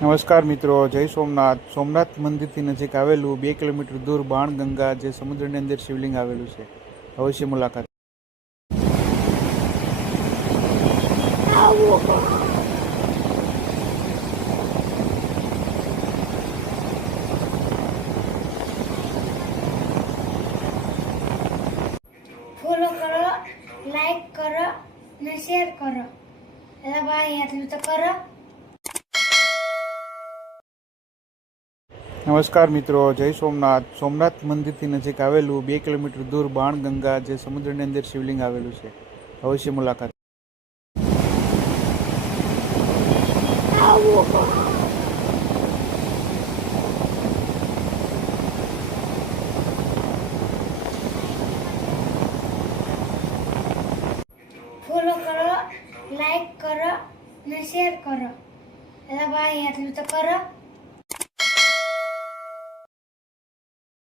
નમસ્કાર મિત્રો, જય સોમનાથ. સોમનાથ મંદિરથી નજીક આવેલું 2 કિલોમીટર દૂર બાણગંગા, જે સમુદ્રની અંદર શિવલિંગ આવેલું છે. અવશ્ય મુલાકાત. ફોલો કરો, લાઈક કરો ને શેર કરો. એટલે ભાઈ એટલું તો કરો. નમસ્કાર મિત્રો, જય સોમનાથ. સોમનાથ મંદિરથી નજીક આવેલું 2 કિલોમીટર દૂર બાણગંગા, જે સમુદ્રની અંદર શિવલિંગ આવેલું છે. અવશ્ય મુલાકાત. ફોલો કરો, લાઈક કરો ને શેર કરો. એટલે ભાઈ એટલું તો કરો.